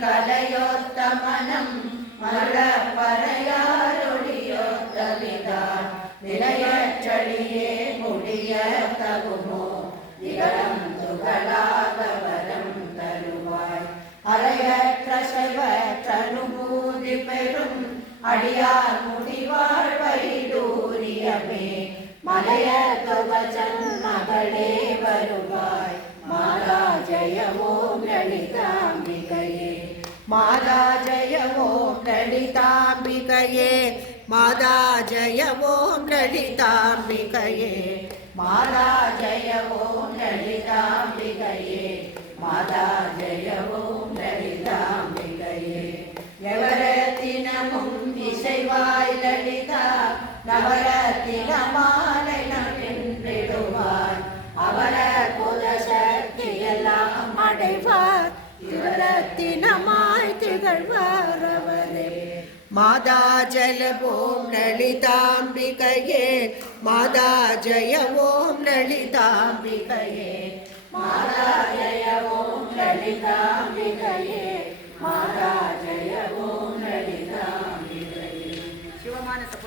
கலையொத்த மனம் மலப்பறையாரொழியொத்த விதார் நிலையற்றடியே முடிய தகுமோ நிகழம் துகளாக வரம் தருவாய் அலையற்ற செல்வற்றனுபூதி பெறும் அடியார் முடிவாழ் வைடூரியமே மலைய துவஜன் மகளே வருவாய் மாதா ஜெய ஓம் லலிதாம்பிகையே மாதா ஜெய ஓம் லலிதாம்பிகையே மாதா ஜெய ஓம் லலிதாம்பிகையே மாதா ஜெய ஓம் லலிதாம்பிகையே மாதா ஜெய ஓம் லலிதாம்பிகையே எவரத்தினமும் இசைவாய் லலிதா நவரத்தின மாலை நம்பிடுவார் அவர குல சக்தி எல்லாம் அடைவார் திருரத்தினமாய் திகழ்வார் அவரே மாதா ஜெய ஓம் லலிதாம்பிகையே மாதா ஜெய ஓம் லலிதாம்பிகையே மாதா ஜெய ஓம் லலிதாம்பிகையே